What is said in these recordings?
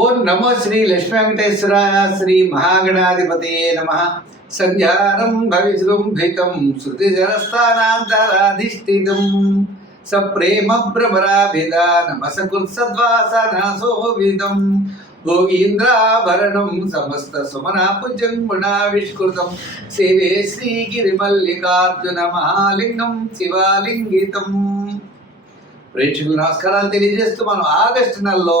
ఓం నమో శ్రీ లక్ష్మీ వెంకటేశ్వర శ్రీ మహాగణాధిపతయే నమ. సంధ్యారం భవిజృంభితం శృతిజరస్థానాంతరాధిష్ఠితం సప్రేమ భ్రమరాభిధానమసకృత్సద్వాసనాశోభితం భోగీంద్రాభరణం సమస్త సుమనాపుజం గుణావిష్కృతం. సేవే శ్రీగిరిమల్లికార్జున మహాలింగం శివాలింగితం. ప్రేక్షకులు నమస్కారాలు తెలియజేస్తూ మనం ఆగస్టు నెలలో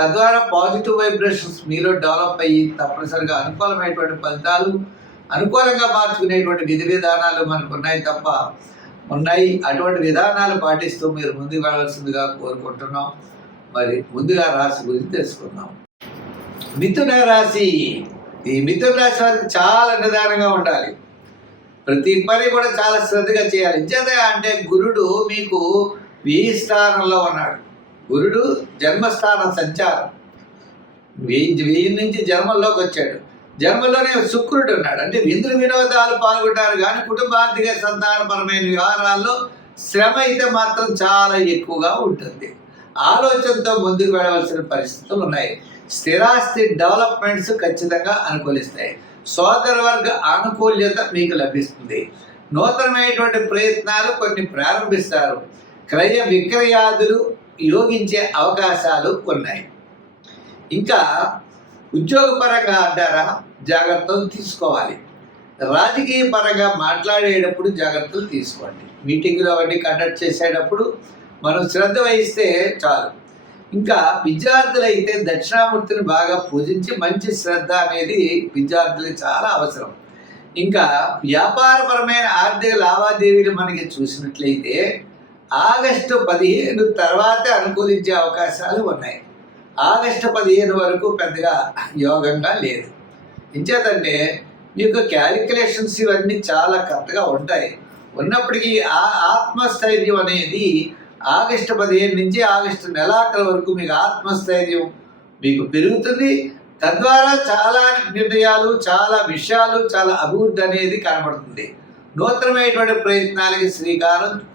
తద్వారా పాజిటివ్ వైబ్రేషన్స్ మీలో డెవలప్ అయ్యి తప్పనిసరిగా అనుకూలమైనటువంటి ఫలితాలు అనుకూలంగా మార్చుకునేటువంటి విధి విధానాలు మనకు ఉన్నాయి తప్ప ఉన్నాయి. అటువంటి విధానాలు పాటిస్తూ మీరు ముందుకు వెళ్ళాల్సిందిగా కోరుకుంటున్నాం. మరి ముందుగా రాశి గురించి తెలుసుకుందాం. మిథున రాశి. ఈ మిథున రాశి వారికి చాలా నిదానంగా ఉండాలి. ప్రతి పని కూడా చాలా శ్రద్ధగా చేయాలి. ఇంచేత అంటే గురుడు మీకు వి స్థానంలో ఉన్నాడు. గురుడు జన్మస్థాన సంచారం. వెయ్యి నుంచి జన్మల్లోకి వచ్చాడు. జన్మలోనే శుక్రుడు ఉన్నాడు. అంటే ఇంద్ర వినోదాలు పాల్గొంటారు కానీ కుటుంబార్థిక సంతానపరమైన వ్యవహారాల్లో శ్రమ అయితే మాత్రం చాలా ఎక్కువగా ఉంటుంది. ఆలోచనతో ముందుకు వెళ్ళవలసిన పరిస్థితులు ఉన్నాయి. స్థిరాస్తి డెవలప్మెంట్స్ ఖచ్చితంగా అనుకూలిస్తాయి. సోదర వర్గ ఆనుకూల్యత మీకు లభిస్తుంది. నూతనమైనటువంటి ప్రయత్నాలు కొన్ని ప్రారంభిస్తారు. క్రయ విక్రయాదులు యోగించే అవకాశాలు ఉన్నాయి. ఇంకా ఉద్యోగపరంగా అడ్డారా జాగ్రత్తలు తీసుకోవాలి. రాజకీయ పరంగా మాట్లాడేటప్పుడు జాగ్రత్తలు తీసుకోండి. మీటింగ్లు అవన్నీ కండక్ట్ చేసేటప్పుడు మనం శ్రద్ధ వహిస్తే చాలు. ఇంకా విద్యార్థులు అయితే దక్షిణామూర్తిని బాగా పూజించి మంచి శ్రద్ధ అనేది విద్యార్థులకు చాలా అవసరం. ఇంకా వ్యాపారపరమైన ఆర్థిక లావాదేవీలు మనకి చూసినట్లయితే ఆగస్టు పదిహేను తర్వాతే అనుకూలించే అవకాశాలు ఉన్నాయి. ఆగస్టు పదిహేను వరకు పెద్దగా యోగంగా లేదు. ఇంచేతంటే మీకు క్యాలిక్యులేషన్స్ ఇవన్నీ చాలా కరెక్ట్గా ఉంటాయి. ఉన్నప్పటికీ ఆ ఆత్మస్థైర్యం అనేది ఆగస్టు పదిహేను నుంచి ఆగస్టు నెలాఖరు వరకు మీకు ఆత్మస్థైర్యం మీకు పెరుగుతుంది. తద్వారా చాలా నిర్ణయాలు చాలా విషయాలు చాలా అభివృద్ధి అనేది కనబడుతుంది. నూతనమైనటువంటి ప్రయత్నాలకి శ్రీకారం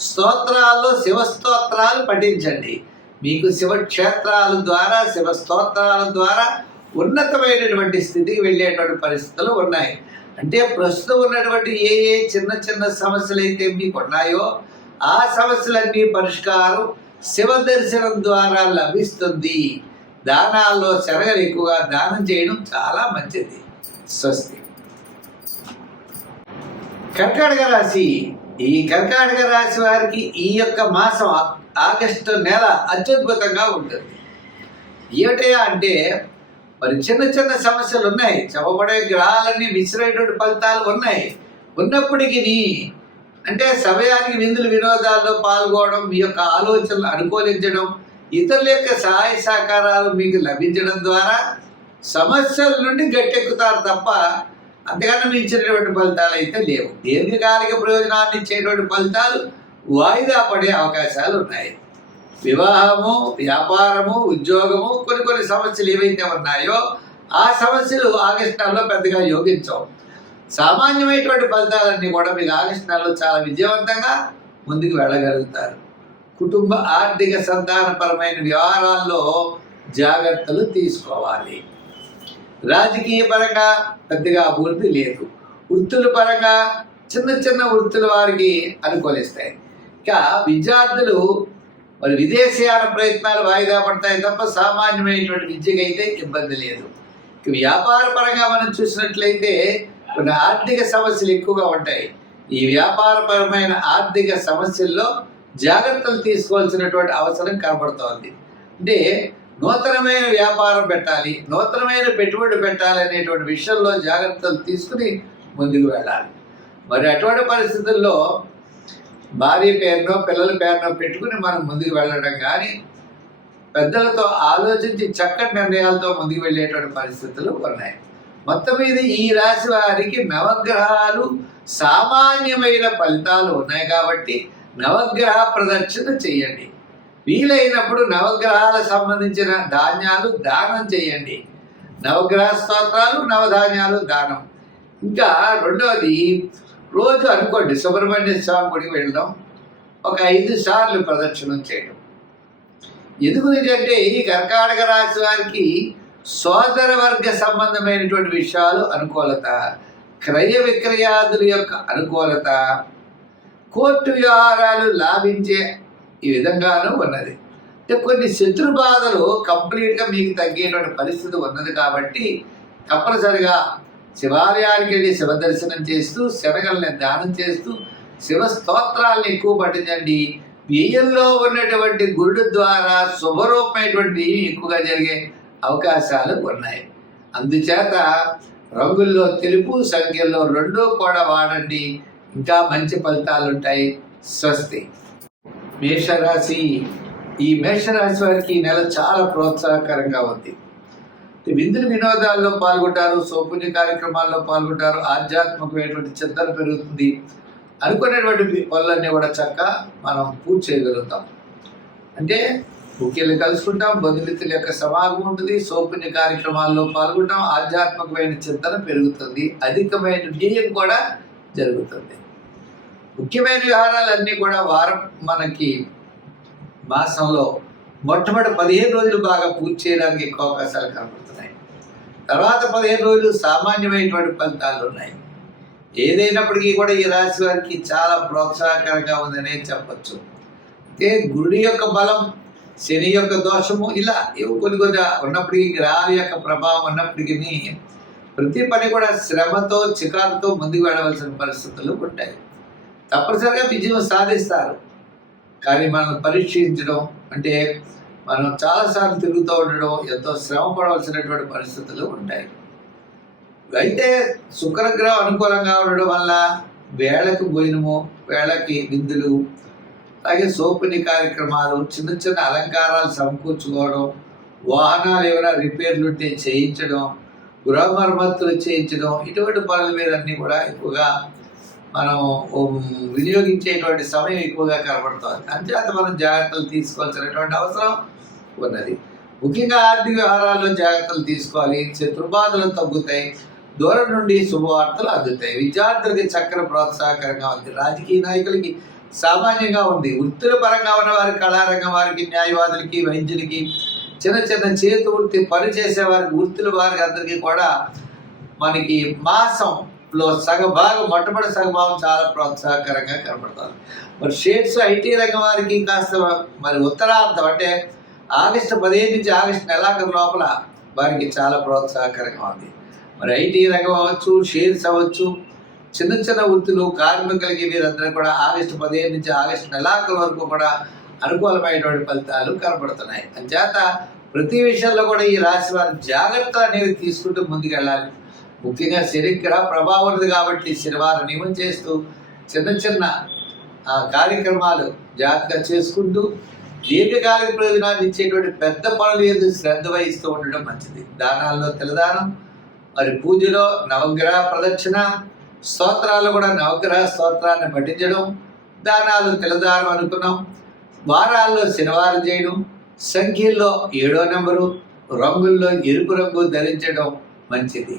స్తోత్రాల్లో శివస్తోత్రాలు పఠించండి. మీకు శివక్షేత్రాల ద్వారా శివ స్తోత్రాల ద్వారా ఉన్నతమైనటువంటి స్థితికి వెళ్ళేటువంటి పరిస్థితులు ఉన్నాయి. అంటే ప్రస్తుతం ఉన్నటువంటి ఏ ఏ చిన్న చిన్న సమస్యలు అయితే మీకు ఉన్నాయో ఆ సమస్యలన్నీ పరిష్కారం శివ దర్శనం ద్వారా లభిస్తుంది. దానాల్లో శరగలు ఎక్కువగా దానం చేయడం చాలా మంచిది. స్వస్తి. కర్కాటక రాశి ఈ కర్కాటక రాశి వారికి ఈ యొక్క మాసం ఆగస్టు నెల అత్యద్భుతంగా ఉంటుంది. ఏమిటయా అంటే మరి చిన్న చిన్న సమస్యలు ఉన్నాయి. చెప్పబడే గ్రహాలన్నీ మిశ్రమైనటువంటి ఫలితాలు ఉన్నాయి. ఉన్నప్పటికీ అంటే సమయానికి విందులు వినోదాల్లో పాల్గొనడం మీ యొక్క ఆలోచనలు అనుకూలించడం ఇతరుల యొక్క సహాయ సహకారాలు మీకు లభించడం ద్వారా సమస్యల నుండి గట్టెక్కుతారు తప్ప అంతకన్నా మించినటువంటి ఫలితాలు అయితే లేవు. దీర్ఘకాలిక ప్రయోజనాన్ని ఇచ్చేటువంటి ఫలితాలు వాయిదా పడే అవకాశాలు ఉన్నాయి. వివాహము వ్యాపారము ఉద్యోగము కొన్ని కొన్ని సమస్యలు ఏవైతే ఉన్నాయో ఆ సమస్యలు ఆగస్ట్ నెలలో పెద్దగా యోగించవు. సామాన్యమైనటువంటి ఫలితాలన్నీ కూడా మీకు ఆగస్ట్ నెలలో చాలా విజయవంతంగా ముందుకు వెళ్ళగలుగుతారు. కుటుంబ ఆర్థిక సంతానపరమైన వ్యవహారాల్లో జాగ్రత్తలు తీసుకోవాలి. రాజకీయ పరంగా పెద్దగా అభివృద్ధి లేదు. వృత్తుల పరంగా చిన్న చిన్న వృత్తుల వారికి అనుకూలిస్తాయి. ఇక విద్యార్థులు మరి విదేశీయాన ప్రయత్నాలు వాయిదా పడతాయి తప్ప సామాన్యమైనటువంటి విద్యకైతే ఇబ్బంది లేదు. వ్యాపార పరంగా మనం చూసినట్లయితే కొన్ని ఆర్థిక సమస్యలు ఎక్కువగా ఉంటాయి. ఈ వ్యాపారపరమైన ఆర్థిక సమస్యల్లో జాగ్రత్తలు తీసుకోవాల్సినటువంటి అవసరం కనబడుతోంది అంటే నూతనమైన వ్యాపారం పెట్టాలి నూతనమైన పెట్టుబడి పెట్టాలి అనేటువంటి విషయంలో జాగ్రత్తలు తీసుకుని ముందుకు వెళ్ళాలి. మరి అటువంటి పరిస్థితుల్లో భార్య పేరునో పిల్లల పేరునో పెట్టుకుని మనం ముందుకు వెళ్ళడం కానీ పెద్దలతో ఆలోచించి చక్కటి నిర్ణయాలతో ముందుకు వెళ్ళేటువంటి పరిస్థితులు ఉన్నాయి. మొత్తం మీద ఈ రాశి వారికి నవగ్రహాలు సామాన్యమైన ఫలితాలు ఉన్నాయి కాబట్టి నవగ్రహ ప్రదక్షిణ చేయండి. వీలైనప్పుడు నవగ్రహాలకు సంబంధించిన ధాన్యాలు దానం చేయండి. నవగ్రహ స్తోత్రాలు నవధాన్యాలు దానం. ఇంకా రెండవది రోజు అనుకోండి సుబ్రహ్మణ్య స్వామి గుడికి వెళ్ళడం ఒక ఐదు సార్లు ప్రదక్షిణం చేయడం. ఎందుకు అంటే ఈ కర్కాటక రాశి వారికి సోదర వర్గ సంబంధమైనటువంటి విషయాలు అనుకూలత క్రయ విక్రయాదుల యొక్క అనుకూలత కోర్టు వ్యవహారాలు లాభించే ఈ విధంగానూ ఉన్నది. అంటే కొన్ని శత్రు బాధలు కంప్లీట్గా మీకు తగ్గేటువంటి పరిస్థితి ఉన్నది కాబట్టి తప్పనిసరిగా శివాలయానికి వెళ్ళి శివ దర్శనం చేస్తూ శనగల్ని దానం చేస్తూ శివ స్తోత్రాలను ఎక్కువ పట్టించండి బియ్యంలో ఉన్నటువంటి గురుడు ద్వారా శుభరూపమైనటువంటి బియ్యం ఎక్కువగా జరిగే అవకాశాలు ఉన్నాయి. అందుచేత రంగుల్లో తెలుపు సంఖ్యలో రెండూ కూడా వాడండి. ఇంకా మంచి ఫలితాలు ఉంటాయి స్వస్తి. మేషరాశి. ఈ మేషరాశి వారికి ఈ నెల చాలా ప్రోత్సాహకరంగా ఉంది. విందులు వినోదాల్లో పాల్గొంటారు సౌపుణ్య కార్యక్రమాల్లో పాల్గొంటారు ఆధ్యాత్మికమైనటువంటి చింతన పెరుగుతుంది. అనుకునేటువంటి పనులన్నీ కూడా చక్క మనం పూర్తి చేయగలుగుతాం. అంటే ముఖ్యులు కలుసుకుంటాం బంధుమిత్రుల యొక్క సమాగం ఉంటుంది సౌపుణ్య కార్యక్రమాల్లో పాల్గొంటాం ఆధ్యాత్మికమైన చింతన పెరుగుతుంది అధికమైన వ్యయం కూడా జరుగుతుంది. ముఖ్యమైన వ్యవహారాలన్నీ కూడా వారం మనకి మాసంలో మొట్టమొదటి పదిహేను రోజులు బాగా పూర్తి చేయడానికి ఎక్కువ అవకాశాలు కనబడుతున్నాయి. తర్వాత పదిహేను రోజులు సామాన్యమైనటువంటి ఫలితాలు ఉన్నాయి. ఏదైనప్పటికీ కూడా ఈ రాశి వారికి చాలా ప్రోత్సాహకరంగా ఉందనే చెప్పచ్చు. అయితే గురుడి యొక్క బలం శని యొక్క దోషము ఇలా ఇవి కొన్ని కొన్ని ఉన్నప్పటికీ గ్రహాల యొక్క ప్రభావం ఉన్నప్పటికీ ప్రతి పని కూడా శ్రమతో చికాకుతో ముందుకు వెళ్ళవలసిన పరిస్థితులు ఉంటాయి. తప్పనిసరిగా విజయం సాధిస్తారు. కానీ మనం పరీక్షించడం అంటే మనం చాలాసార్లు తిరుగుతూ ఉండడం ఎంతో శ్రమ పడవలసినటువంటి పరిస్థితులు ఉంటాయి. అయితే శుక్రగ్రహం అనుకూలంగా ఉండడం వల్ల వేళకు భోజనము వేళకి విందులు అలాగే సోపుని కార్యక్రమాలు చిన్న చిన్న అలంకారాలు సమకూర్చుకోవడం వాహనాలు ఏమైనా రిపేర్లు ఉంటే చేయించడం గృహ మరమ్మతులు చేయించడం ఇటువంటి పనుల మీద అన్నీ కూడా ఎక్కువగా మనం వినియోగించేటువంటి సమయం ఎక్కువగా కనబడుతుంది. అంచేత మనం జాగ్రత్తలు తీసుకోవాల్సినటువంటి అవసరం ఉన్నది. ముఖ్యంగా ఆర్థిక వ్యవహారాల్లో జాగ్రత్తలు తీసుకోవాలి. శత్రుబాధలు తగ్గుతాయి. దూరం నుండి శుభవార్తలు అందుతాయి. విద్యార్థులకి చక్కని ప్రోత్సాహకరంగా ఉంది. రాజకీయ నాయకులకి సామాన్యంగా ఉంది. వృత్తుల పరంగా ఉన్న కళారంగం వారికి న్యాయవాదులకి వైద్యులకి చిన్న చిన్న చేతి వృత్తి పని చేసే వారికి వృత్తుల వారికి అందరికీ కూడా మనకి మాసం లో సగభాగం మొట్టమొదటి సగభాగం చాలా ప్రోత్సాహకరంగా కనబడుతుంది. మరి షేడ్స్ ఐటీ రంగం వారికి కాస్త మరి ఉత్తరార్థం అంటే ఆగస్టు పదిహేను నుంచి ఆగస్టు నెలాఖరు లోపల వారికి చాలా ప్రోత్సాహకరంగా ఉంది. మరి ఐటీ రంగం అవ్వచ్చు షేర్స్ అవ్వచ్చు చిన్న చిన్న వృత్తులు కార్మికులకి వీరందరూ కూడా ఆగస్టు పదిహేను నుంచి ఆగస్టు నెలాఖరు వరకు కూడా అనుకూలమైనటువంటి ఫలితాలు కనబడుతున్నాయి. అంచేత ప్రతి విషయంలో కూడా ఈ రాశి వారి జాగ్రత్తలు అనేవి తీసుకుంటూ ముందుకెళ్ళాలి. ముఖ్యంగా శనిగ్రహ ప్రభావం ఉంది కాబట్టి శనివారం నియమం చేస్తూ చిన్న చిన్న ఆ, కార్యక్రమాలు జాగ్రత్తగా చేసుకుంటూ దీర్ఘకాలిక ప్రయోజనాలు ఇచ్చేటువంటి పెద్ద పనులు ఏదో శ్రద్ధ వహిస్తూ ఉండడం మంచిది. దానాల్లో తెలదానం మరి పూజలో నవగ్రహ ప్రదక్షిణ స్తోత్రాలు కూడా నవగ్రహ స్తోత్రాన్ని పఠించడం దానాలు తెలదానం అనుకున్నాం. వారాల్లో శనివారం చేయడం సంఖ్యల్లో ఏడో నెంబరు రంగుల్లో ఎరుపు రంగు ధరించడం మంచిది.